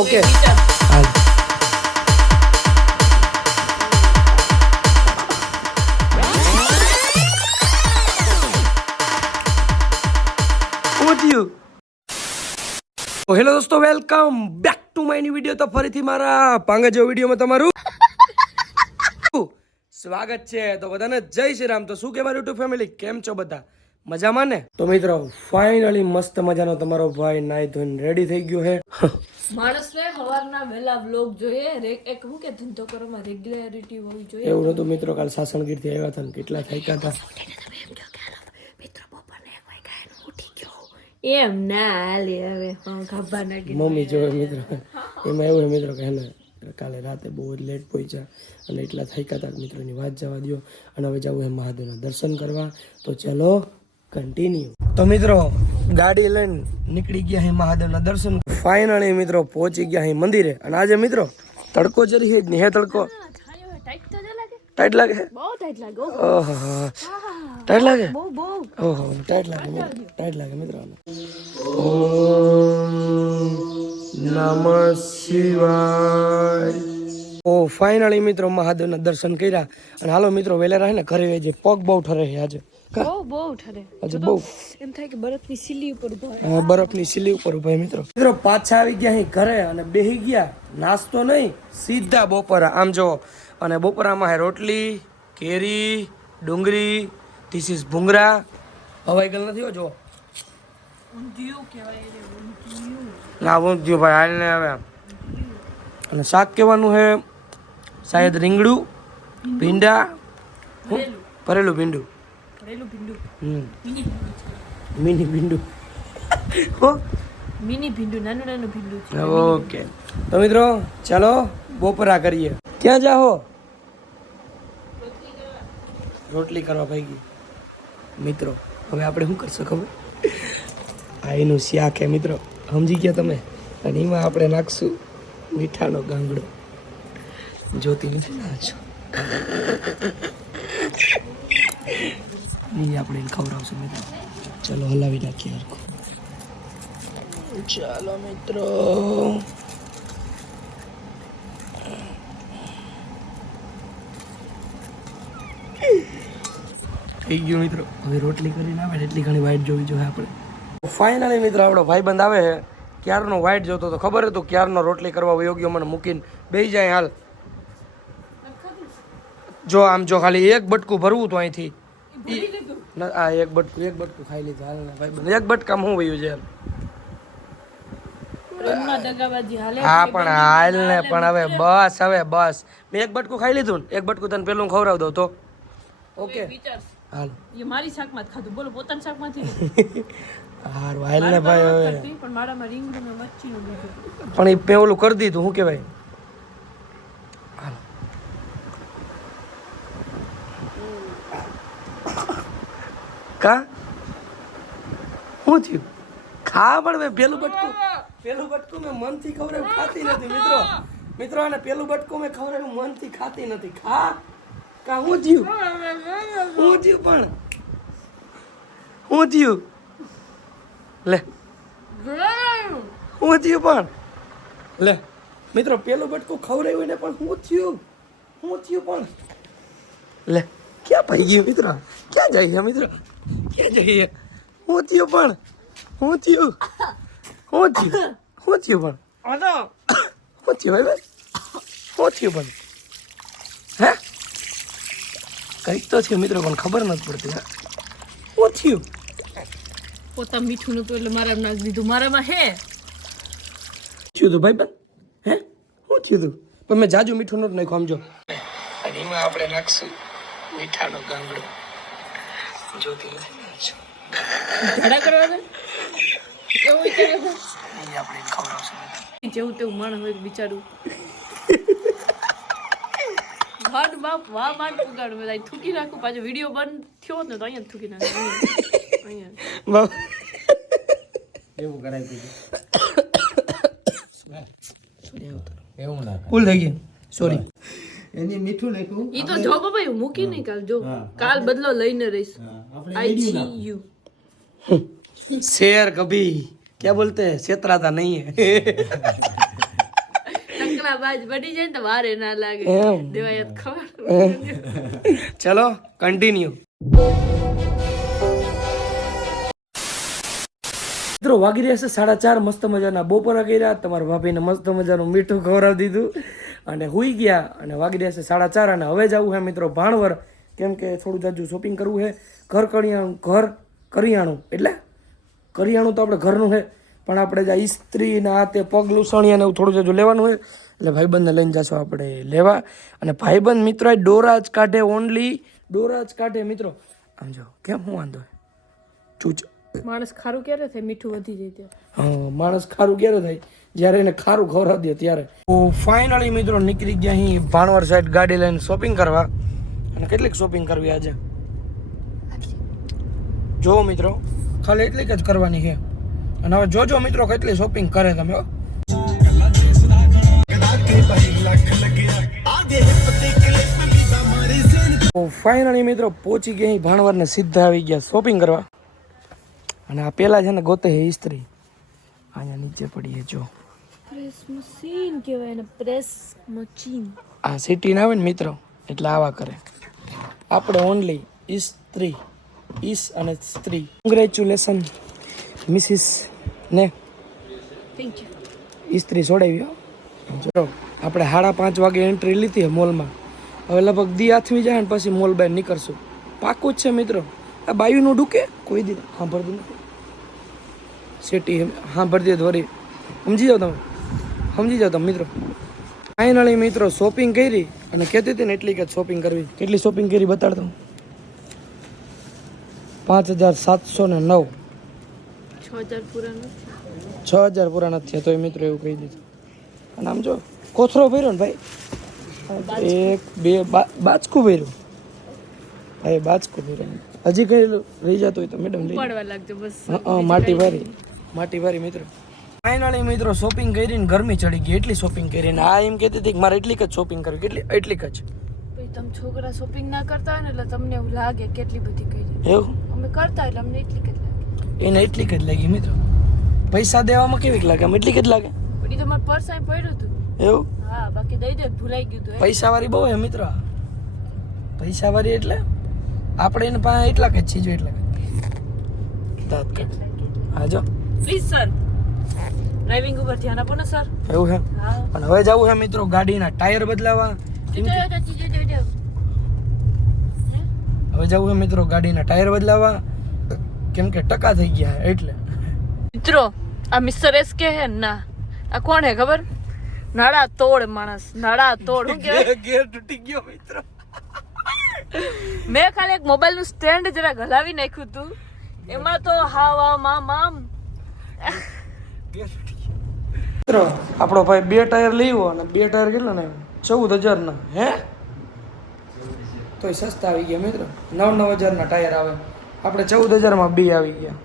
Okay હાલ શું થયું? હેલો દોસ્તો, welcome back to my new video. તો ફરીથી મારા પાંગા જેવો વિડીયોમાં તમારું સ્વાગત છે. તો બધાને જય શ્રી રામ. તો શું કહેવાય યુટ્યુબ ફેમિલી, કેમ છો બધા? મજામાં ને? તો મિત્રો ફાઇનલી મસ્ત મજાનો તમારો ભાઈ નાઈ ધોઈને રેડી થઈ ગયો હે. માણસને સવારના વહેલા વ્લોગ જોઈએ, એક હું કે ધંધો કરવામાં રેગ્યુલરિટી હોવી જોઈએ. એવું નતું મિત્રો, કાલ સાસણગીર થી આવ્યા હતા ને કેટલા થાક્યા હતા. એમ ના હાલે હવે ખબર નાખી મમ્મી જોવે મિત્રો, એમાં એવું મિત્રો કે હેને કાલે રાતે બહુ જ લેટ પહોંચ્યા અને એટલા થાક્યા હતા મિત્રોની વાત જવા દો. અને હવે જવું હે મહાદેવના દર્શન કરવા. તો ચલો કન્ટિન્યુ. તો મિત્રો ગાડી લઈને નીકળી ગયા હે મહાદેવના દર્શન. ફાઇનલી મિત્રો પહોંચી ગયા હે મંદિરે. અને આજે મિત્રો તડકો જરી હે જ નહીં. હે તડકો ટાઈટ લાગે? બહુ ટાઈટ લાગે. ઓહો ટાઈટ લાગે? બહુ બહુ ઓહો ટાઈટ લાગે, ટાઈટ લાગે મિત્રો. નમઃ શિવાય. ઓ ફાઇનલી મિત્રો મહાદેવના દર્શન કર્યા. અને હાલો મિત્રો વહેલા રહે ને ઘરે જે પગ બહુ ઠરે છે આજે. બહુ ઠરે. આજે બહુ એમ થાય કે બરફની સીલી ઉપર ઉભા. હા, બરફની સીલી ઉપર ઉભા મિત્રો. મિત્રો પાછા આવી ગયા અહીં ઘરે અને બેહી ગયા. નાસ્તો નહીં, સીધા બપોરા. આમ જો, અને બપોરામાં હે રોટલી, કેરી, ડુંગળી, ધીસ ઇઝ ભૂંગરા. હવાઈ ગયેલ નથી હો જો. ઊંધિયું કહેવાય રે, ઊંધિયું. ના ઊંધિયું ભાઈ હાલ ને હવે. અને શાક કહેવાનું હે શાયદ રીંગણું, ભીંડા, ભરેલું ભીંડું. ભરેલું ભીંડું. મિની ભીંડું. હો મિની ભીંડું, નાનું નાનું ભીંડું છે. ઓકે. તો મિત્રો ચાલો બપોરા કરીએ. ક્યાં જાઓ? રોટલી કરવા ભાઈ મિત્રો. હવે આપણે શું કરશું ખબર? આ એનું શાક હે મિત્રો, સમજી ગયા તમે? અને એમાં આપણે નાખશું મીઠાનો ગાંગડો. જોતી નથી નાખશું એ આપણે એને ખવડાવશું મિત્રો. ચલો હલાવી નાખીએ હરખું. ચાલો મિત્રો. થઈ ગયું મિત્રો. હવે રોટલી કરીને આવે ને એટલી ઘણી વાઈટ જોવી જોઈએ આપણે. ફાઇનલી મિત્રો આપણો ભાઈબંધ આવે છે. ક્યારનો વાઈટ જોતો તો ખબર હતું, ક્યારનો રોટલી કરવા યોગ્ય મને મૂકીને બેસી જાય. હાલ જો, આમ જો, ખાલી એક બટકું ભરવું તો અહીંથી. આ એક બટકું ખાઈ લીધું. હાલ ને ભાઈબંધ, એક બટકામાં હું વયું છે યાર. હા પણ હાલ ને, પણ હવે બસ, મેં એક બટકું ખાઈ લીધું ને, એક બટકું તને પેલું ખવડાવ દઉં તો ઓકે. હાલ એ મારી શાકમાં જ ખાધું, બોલો પોતાની શાકમાંથી. હારું હાલ ને ભાઈ. હવે પણ મારામાં રીંગણું ને મચ્છીનું લીધું. પણ એ મેં ઓલું કરી દીધું, શું કહેવાય? હાલ કા શું થયું? ખા પણ મેં પેલું બટકું મેં મનથી ખવડાવ્યું, ખાતી નથી મિત્રો. આને પેલું બટકું મેં ખવડાવ્યું, મનથી ખાતી નથી. ખા કા શું થયું? શું થયું પણ? શું થયું? લે શું થયું પણ? લે મિત્રો પેલું બટકું ખવડાવ્યું ને પણ શું થયું પણ? લે ક્યાં ભાઈ ગયું મિત્રો? ક્યાં જઈએ મિત્રો? ક્યાં જઈએ? શું થયું પણ? શું થયું પણ? શું થયું ભાઈ? શું થયું પણ? હે કંઈક તો થયું મિત્રો, પણ ખબર નથી પડતી. શું થયું? પોતા મીઠું નતું એટલે મારા નાખી દીધું. મારામાં હે થયું તું ભાઈ? હે શું થયું તું? પણ મેં જાજુ મીઠું નતું નાખ્યું. સમજો, અને એમાં આપણે નાખશું મીઠાનો ગાંગડો. જોતી નથી નાખશું. ઝાડા કરવા દે એવું વિચારે છે. એ આપણે ખવડાવશું. જેવું તેવું માણસ હોય બિચારું. વાડ બાપ વાહ વાડ ઉગાડું બધા થૂકી નાખું. પાછો વિડીયો બંધ થયો ને તો અહીંયા થૂકી નાખું. અહીંયા એવું કરાય એવું ના ભૂલ થઈ ગઈ, સોરી. એની મીઠું નાખ્યું. ઈ તો જો બાબા હું મૂકી નહીં કાલ. જો કાલ બદલો લઈને રહીશ. I C you. शेर कभी क्या बोलते हैं, छेतराता नहीं है. ઢગલા બાજ બની જાય ને તો વારે ના લાગે એમ. દેવાય ખબર ચલો કન્ટિન્યુ. મિત્રો વાગી રહ્યા છે 4:30. મસ્ત મજાના બપોરા કર્યા. તમારા ભાભીને મસ્ત મજાનું મીઠું ખવડાવી દીધું અને હુઈ ગયા. અને વાગી રહ્યા છે 4:30 અને હવે જવું છે મિત્રો ભાણવર, કેમ કે થોડું જાજુ શોપિંગ કરવું છે. ઘર કરિયાણું એટલે કરિયાણું તો આપણે ઘરનું છે, પણ આપણે જે ઇસ્ત્રી ને આ તે પગ લૂસણિયા ને એવું થોડું જાજુ લેવાનું હોય એટલે ભાઈબંધને લઈને જશું આપણે લેવા. અને ભાઈબંધ મિત્રો આ ડોરા જ કાઢે, ઓનલી ડોરા જ કાઢે મિત્રો. આમ જો કેમ હું વાંધો ચૂચ. માણસ ખારું ક્યારે થાય? મીઠું વધી જાય ત્યારે. હા, માણસ ખારું ક્યારે થાય? જ્યારે એને ખારું ખવડાવી દે ત્યારે. તો ફાઇનલી મિત્રો નીકળી ગયા અહીં ભાણવર સાઈડ ગાડી લઈને શોપિંગ કરવા. અને કેટલીક શોપિંગ કરવી આજે જો મિત્રો, ખાલી એટલીક જ કરવાની છે. અને હવે જોજો મિત્રો કેટલી શોપિંગ કરે તમે. હો. તો ફાઇનલી મિત્રો પહોંચી ગયા અહીં ભાણવર ને સીધા આવી ગયા શોપિંગ કરવા. અને આ પેલા છે ને ગોતે છે ઇસ્ત્રી, અહીંયા નીચે પડી છે જો. પ્રેસ મશીન કહેવાય ને, પ્રેસ મશીન. આ સિટી ના આવે ને મિત્રો એટલે આવા કરે. આપણે ઓનલી ઇસ્ત્રી, ઈસ અને સ્ત્રી. કોંગ્રેચ્યુલેશન મિસિસ ને થેન્ક યુ. ઇસ્ત્રી છોડાવી. જો આપણે 5:30 વાગે એન્ટ્રી લીધી મોલમાં. હવે લગભગ દી આથમી જાય ને પછી મોલ બહાર નીકળશું. પાકું જ છે મિત્રો. આ બાયુનું ડૂકે કોઈ દી સાંભળતું નથી. સિટી સાંભળતી જ વળી સમજી જાઓ તમે મિત્રો. ફાઇનલી મિત્રો શોપિંગ કરી અને કહેતી હતી ને એટલી જ શોપિંગ કરવી. કેટલી શોપિંગ કરી બતાડતો હું. 5,709. 6,000 પૂરા નથી. 6,000 પૂરા નથી થયા તોય મિત્રો એવું કહી દીધું. અને આમ જો કોથરો ભર્યો ને ભાઈ, 1 2 બાચકું ભર્યું ભાઈ, બાચકું ભર્યું. હજી કઈ રહી જતું હોય તો મેડમ લઈ પડવા લાગજો બસ. માટી ભારી મિત્રો. ફાઇનલી મિત્રો શોપિંગ કરીને ગરમી ચડી ગઈ. એટલી શોપિંગ કરીને આ એમ કહેતી હતી કે મારે એટલી જ શોપિંગ કરવી. એટલી જ. પછી તમે છોકરા શોપિંગ ના કરતા હોય ને એટલે તમને એવું લાગે કેટલી બધી કરી. એવું અમે કરતા એટલે અમને એટલી જ લાગે. એને એટલી જ લાગી મિત્રો. પૈસા દેવામાં કેવી લાગે? આમ એટલી જ લાગે. પણ એ તો મારા પર્સ અહીં પડ્યું હતું. એવું હા, બાકી દઈ દે ભૂલાઈ ગયું હતું. પૈસા વાળી બહુ હે મિત્રો. પૈસા વાળી એટલે આપણે એને પાસે એટલા કે ચીજો એટલા કે હા જો પ્લીઝ સર, ડ્રાઇવિંગ ઉપર ધ્યાન આપો ને સર. એવું છે. હા. અને હવે જવું છે મિત્રો ગાડીના ટાયર બદલાવા. હવે જવું છે મિત્રો ગાડીના ટાયર બદલાવા, કેમ કે ટકા થઈ ગયા એટલે. મિત્રો આ મિસ્ટર એસ કે હે ના, આ કોણ હે ખબર? નાડા તોડ માણસ, નાડા તોડ. શું કહેવાય? ગેર તૂટી ગયો મિત્રો. મેં ખાલી એક મોબાઈલ નું સ્ટેન્ડ જરા હલાવી નાખ્યું હતું, એમાં તો હાવ મામ. મિત્રો આપણો ભાઈ 2 ટાયર લેવો અને 2 ટાયર કેટલા ને 14,000 ના હે, તોય સસ્તા આવી ગયા મિત્રો. 9,000 ના ટાયર આવે, આપણે 14,000 માં 2 આવી ગયા.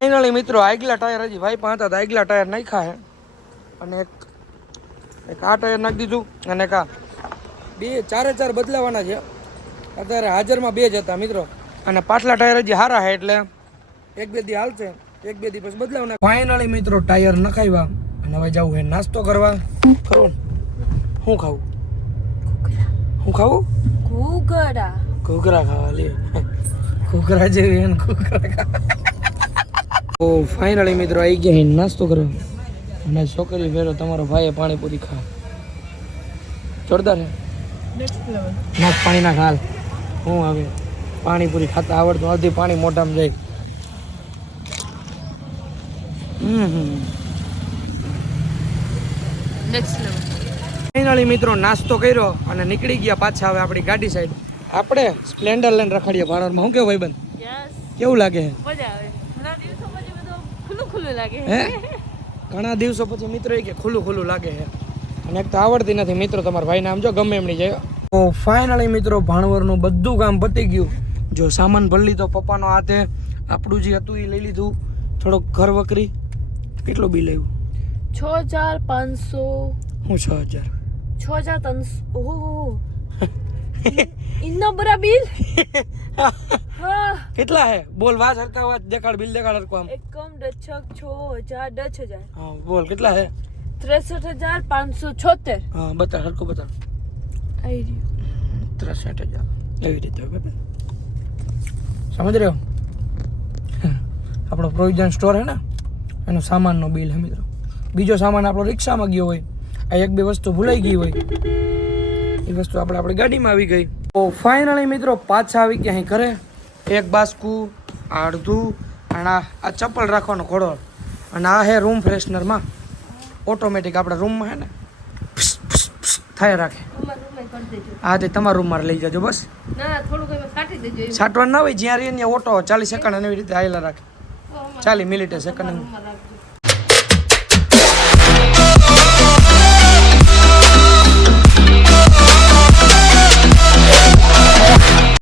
ફાઇનલી મિત્રો આગલા ટાયર હજી ભાઈ પાંચ હતા, આગલા ટાયર નાખ્યા હે અને એક આ ટાયર નાખી દીધું અને એક આ 4 બદલાવાના છે. અત્યારે હાજરમાં 2 જ હતા મિત્રો અને પાછલા ટાયર હજી સારા છે એટલે 1-2 દી હાલશે, 1-2 દી પછી બદલાવના. ફાઇનલી મિત્રો ટાયર નખાવ્યા અને હવે જવું છે નાસ્તો કરવા. ખરો ને? શું ખાવું? શું ખાવું? ઘૂઘરા ખાવા લે. ઘૂઘરા જેવી એને ઘૂઘરા ખાવા. તો ફાઇનલી મિત્રો આવી ગયા નાસ્તો કરવા અને છોકરી ફેરો તમારો ભાઈએ પાણીપુરી ખા. જોરદાર છે. નાખ પાણી નાખ હાલ. હું હવે પાણીપુરી ખાતા આવડતું અડધી પાણી મોઢામાં જાય. ફાઇનલી મિત્રો નાસ્તો કર્યો અને નીકળી ગયા પાછા હવે આપણી ગાડી સાઈડ. આપણે સ્પ્લેન્ડર લઈને રખાડીએ ભાણવરમાં. શું કેવું ભાઈબંધ? કેવું લાગે? મજા આવે. ખુલ્લું લાગે હે? ઘણા દિવસો પછી મિત્રો કે ખુલ્લું લાગે છે અને એક તો આવડતી નથી મિત્રો. તમારા ભાઈને આમ જો ગમે એમની જાય. તો ફાઇનલી મિત્રો ભાણવરનું બધું કામ પતી ગયું. જો સામાન ભરી લીધો પપ્પાનો હાથે, આપણું જે હતું એ લઈ લીધું, થોડોક ઘર વકરી. કેટલું બિલ આવ્યું? 6,500. હું 6,000. 6,300. ઓહો ઇન્નો બરા બિલ. હા કેટલા હે બોલ વાસ હરકા વાત દેખાડ બિલ દેખાડ હરકો આમ એકમ દશક 6000 હા બોલ કેટલા હે 63576 હા બતા હરકો બતા આઈ રહ્યું 63000 એવી રીતે હોય બરાબર સમજ રહ્યો આપણો પ્રોવિઝન સ્ટોર હે ને એનો સામાનનો બિલ હે મિત્રો બીજો સામાન આપણો રિક્ષામાં ગયો હોય આ એક બે વસ્તુ ભૂલાઈ ગઈ હોય એ વસ્તુ આપણી ગાડીમાં આવી ગઈ તો ફાઇનલી મિત્રો પાછા આવી ગયા અહીં ઘરે એક બાસ્કું અડધું અને આ ચપ્પલ રાખવાનો ઘોડો અને આ હે રૂમ ફ્રેશનરમાં ઓટોમેટિક આપણા રૂમમાં હે ને થાય રાખે હા તે તમારા રૂમમાં લઈ જજો બસ ના થોડુંક એમાં છાંટી દેજો છાંટવાનું ના હોય જ્યાં રહીએ ત્યાં ઓટો 40 સેકન્ડ એવી રીતે આવેલા રાખે 40 મિનિટે સેકન્ડ રૂમમાં રાખજો